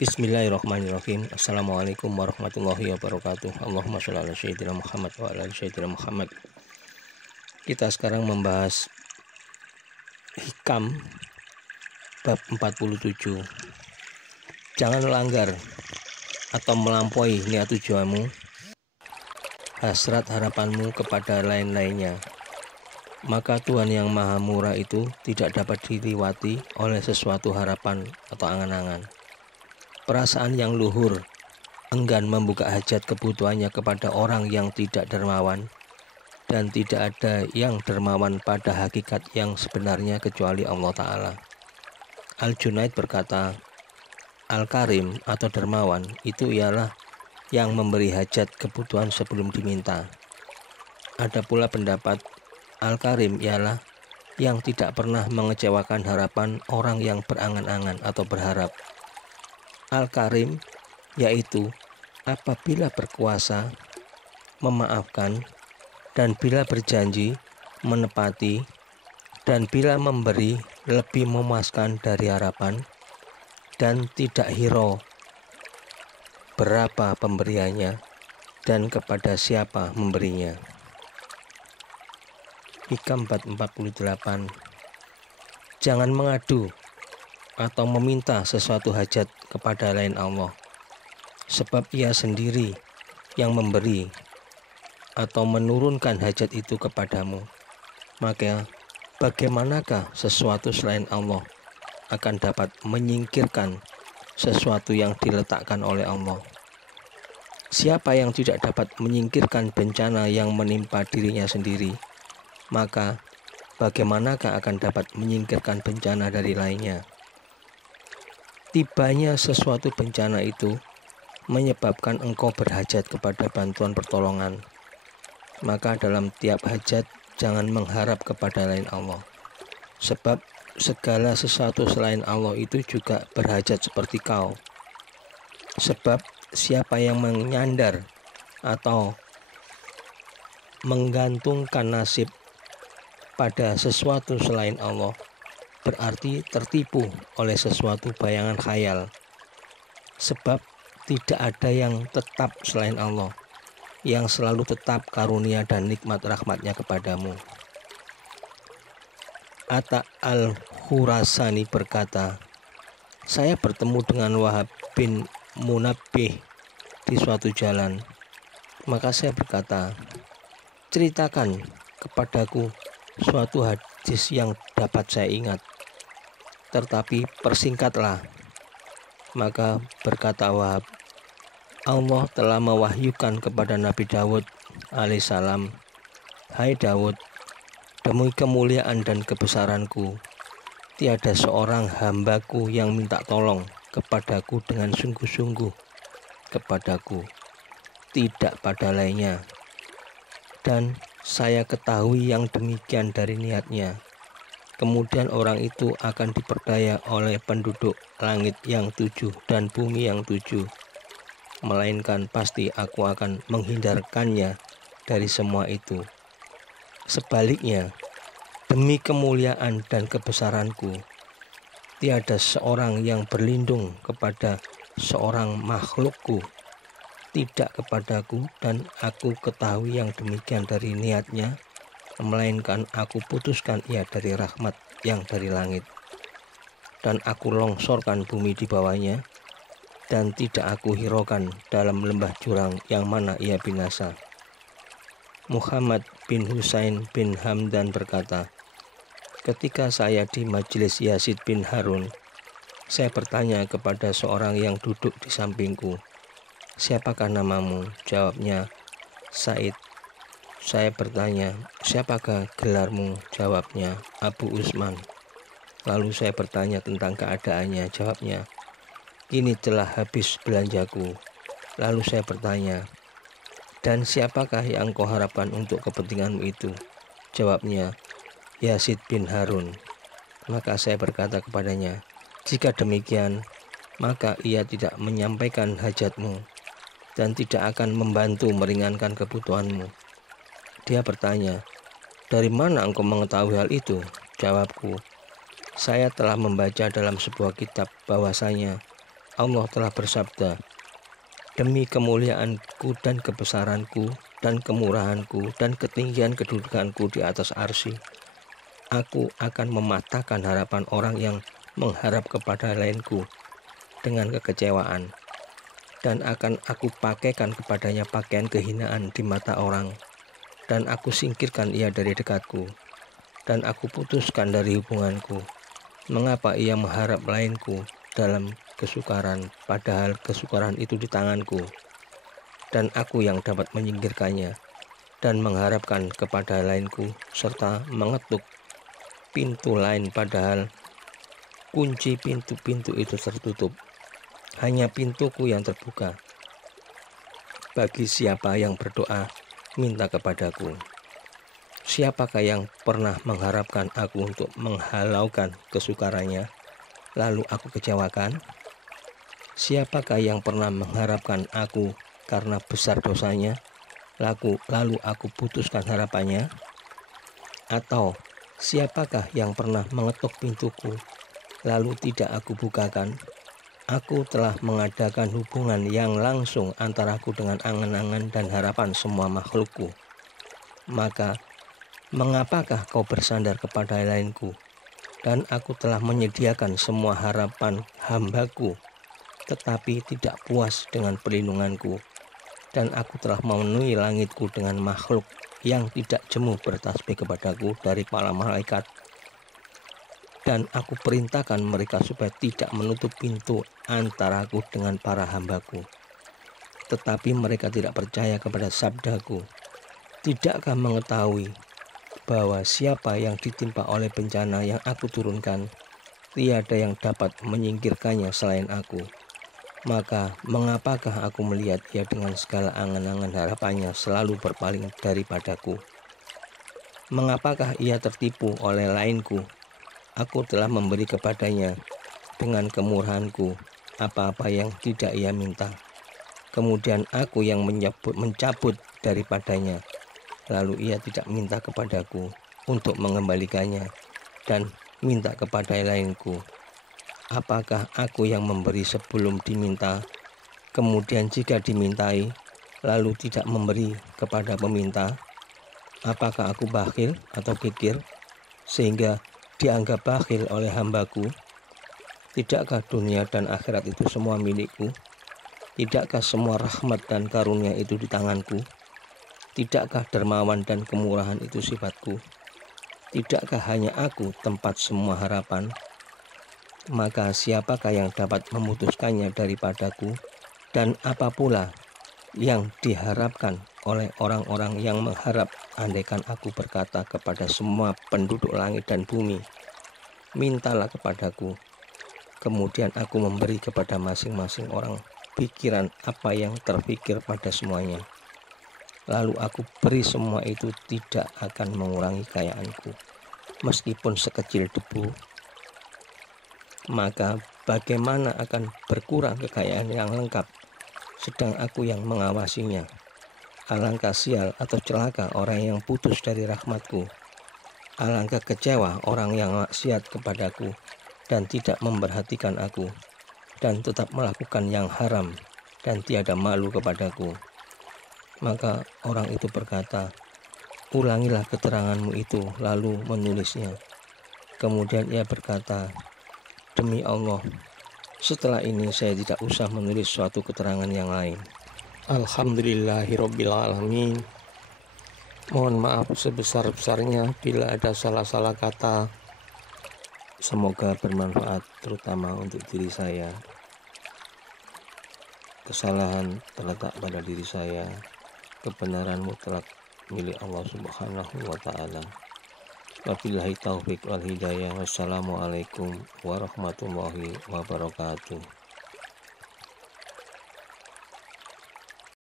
Bismillahirrahmanirrahim. Assalamualaikum warahmatullahi wabarakatuh. Allahumma sholli ala sayyidina Muhammad wa ala ali sayyidina Muhammad. Kita sekarang membahas hikam bab 47. Jangan melanggar atau melampaui niat tujuanmu, hasrat harapanmu kepada lain-lainnya. Maka Tuhan yang Maha Murah itu tidak dapat diliwati oleh sesuatu harapan atau angan-angan. Perasaan yang luhur, enggan membuka hajat kebutuhannya kepada orang yang tidak dermawan, dan tidak ada yang dermawan pada hakikat yang sebenarnya kecuali Allah Ta'ala. Al-Junaid berkata, Al-Karim atau dermawan itu ialah yang memberi hajat kebutuhan sebelum diminta. Ada pula pendapat Al-Karim ialah yang tidak pernah mengecewakan harapan orang yang berangan-angan atau berharap. Al-Karim yaitu apabila berkuasa memaafkan, dan bila berjanji menepati, dan bila memberi lebih memuaskan dari harapan, dan tidak hirau berapa pemberiannya dan kepada siapa memberinya. Hikam 48. Jangan mengadu atau meminta sesuatu hajat kepada lain Allah, sebab Ia sendiri yang memberi atau menurunkan hajat itu kepadamu. Maka bagaimanakah sesuatu selain Allah akan dapat menyingkirkan sesuatu yang diletakkan oleh Allah? Siapa yang tidak dapat menyingkirkan bencana yang menimpa dirinya sendiri, maka bagaimanakah akan dapat menyingkirkan bencana dari lainnya? Tibanya sesuatu bencana itu menyebabkan engkau berhajat kepada bantuan pertolongan. Maka dalam tiap hajat jangan mengharap kepada lain Allah, sebab segala sesuatu selain Allah itu juga berhajat seperti kau. Sebab siapa yang menyandar atau menggantungkan nasib pada sesuatu selain Allah berarti tertipu oleh sesuatu bayangan khayal. Sebab tidak ada yang tetap selain Allah, yang selalu tetap karunia dan nikmat rahmatnya kepadamu. Atta al-Khurasani berkata, saya bertemu dengan Wahab bin Munabbih di suatu jalan. Maka saya berkata, ceritakan kepadaku suatu hadis yang dapat saya ingat, tetapi persingkatlah. Maka berkata Wahab, Allah telah mewahyukan kepada Nabi Daud alaihissalam, hai Daud, demi kemuliaan dan kebesaranku, tiada seorang hambaku yang minta tolong kepadaku dengan sungguh-sungguh kepadaku, tidak pada lainnya. Dan saya ketahui yang demikian dari niatnya. Kemudian orang itu akan diperdaya oleh penduduk langit yang 7 dan bumi yang 7. Melainkan pasti aku akan menghindarkannya dari semua itu. Sebaliknya, demi kemuliaan dan kebesaranku, tiada seorang yang berlindung kepada seorang makhlukku, tidak kepadaku, dan aku ketahui yang demikian dari niatnya, melainkan aku putuskan ia dari rahmat yang dari langit, dan aku longsorkan bumi di bawahnya, dan tidak aku hiraukan dalam lembah jurang yang mana ia binasa. Muhammad bin Husain bin Hamdan berkata, ketika saya di majelis Yazid bin Harun, saya bertanya kepada seorang yang duduk di sampingku, siapakah namamu? Jawabnya, Said. Saya bertanya, siapakah gelarmu? Jawabnya, Abu Usman. Lalu saya bertanya tentang keadaannya. Jawabnya, ini telah habis belanjaku. Lalu saya bertanya, dan siapakah yang kau harapkan untuk kepentinganmu itu? Jawabnya, Yazid bin Harun. Maka saya berkata kepadanya, jika demikian, maka ia tidak menyampaikan hajatmu dan tidak akan membantu meringankan kebutuhanmu. Dia bertanya, dari mana engkau mengetahui hal itu? Jawabku, saya telah membaca dalam sebuah kitab bahwasanya Allah telah bersabda, demi kemuliaanku dan kebesaranku dan kemurahanku dan ketinggian kedudukanku di atas arsy, aku akan mematahkan harapan orang yang mengharap kepada lainku dengan kekecewaan, dan akan aku pakaikan kepadanya pakaian kehinaan di mata orang, dan aku singkirkan ia dari dekatku, dan aku putuskan dari hubunganku. Mengapa ia mengharap lainku dalam kesukaran, padahal kesukaran itu di tanganku, dan aku yang dapat menyingkirkannya, dan mengharapkan kepada lainku, serta mengetuk pintu lain, padahal kunci pintu-pintu itu tertutup. Hanya pintuku yang terbuka bagi siapa yang berdoa minta kepadaku. Siapakah yang pernah mengharapkan aku untuk menghalaukan kesukarannya, lalu aku kecewakan? Siapakah yang pernah mengharapkan aku karena besar dosanya, lalu aku putuskan harapannya? Atau siapakah yang pernah mengetuk pintuku, lalu tidak aku bukakan? Aku telah mengadakan hubungan yang langsung antaraku dengan angan-angan dan harapan semua makhlukku. Maka mengapakah kau bersandar kepada lainku? Dan aku telah menyediakan semua harapan hambaku, tetapi tidak puas dengan perlindunganku. Dan aku telah memenuhi langitku dengan makhluk yang tidak jemu bertasbih kepadaku dari para malaikat. Dan aku perintahkan mereka supaya tidak menutup pintu antaraku dengan para hambaku. Tetapi mereka tidak percaya kepada sabdaku. Tidakkah mengetahui bahwa siapa yang ditimpa oleh bencana yang aku turunkan, tiada yang dapat menyingkirkannya selain aku? Maka mengapakah aku melihat ia dengan segala angan-angan harapannya selalu berpaling daripadaku? Mengapakah ia tertipu oleh lainku? Aku telah memberi kepadanya dengan kemurahanku apa-apa yang tidak ia minta. Kemudian aku yang mencabut daripadanya, lalu ia tidak minta kepadaku untuk mengembalikannya dan minta kepada lainku. Apakah aku yang memberi sebelum diminta, kemudian jika dimintai, lalu tidak memberi kepada peminta? Apakah aku bakhil atau kikir, sehingga dianggap bakhil oleh hambaku? Tidakkah dunia dan akhirat itu semua milikku? Tidakkah semua rahmat dan karunia itu di tanganku? Tidakkah dermawan dan kemurahan itu sifatku? Tidakkah hanya aku tempat semua harapan? Maka siapakah yang dapat memutuskannya daripadaku? Dan apa pula yang diharapkan oleh orang-orang yang mengharap andaikan aku berkata kepada semua penduduk langit dan bumi, mintalah kepadaku, kemudian aku memberi kepada masing-masing orang pikiran apa yang terpikir pada semuanya, lalu aku beri semua itu, tidak akan mengurangi kekayaanku meskipun sekecil debu. Maka bagaimana akan berkurang kekayaan yang lengkap sedang aku yang mengawasinya? Alangkah sial atau celaka orang yang putus dari rahmatku. Alangkah kecewa orang yang maksiat kepadaku dan tidak memperhatikan aku, dan tetap melakukan yang haram dan tiada malu kepadaku. Maka orang itu berkata, ulangilah keteranganmu itu, lalu menulisnya. Kemudian ia berkata, demi Allah, setelah ini saya tidak usah menulis suatu keterangan yang lain. Alhamdulillahirobbilalamin. Mohon maaf sebesar-besarnya bila ada salah-salah kata. Semoga bermanfaat terutama untuk diri saya. Kesalahan terletak pada diri saya. Kebenaran mutlak milik Allah Subhanahu wa ta'ala. Wabillahi taufik wal hidayah. Wassalamualaikum warahmatullahi wabarakatuh.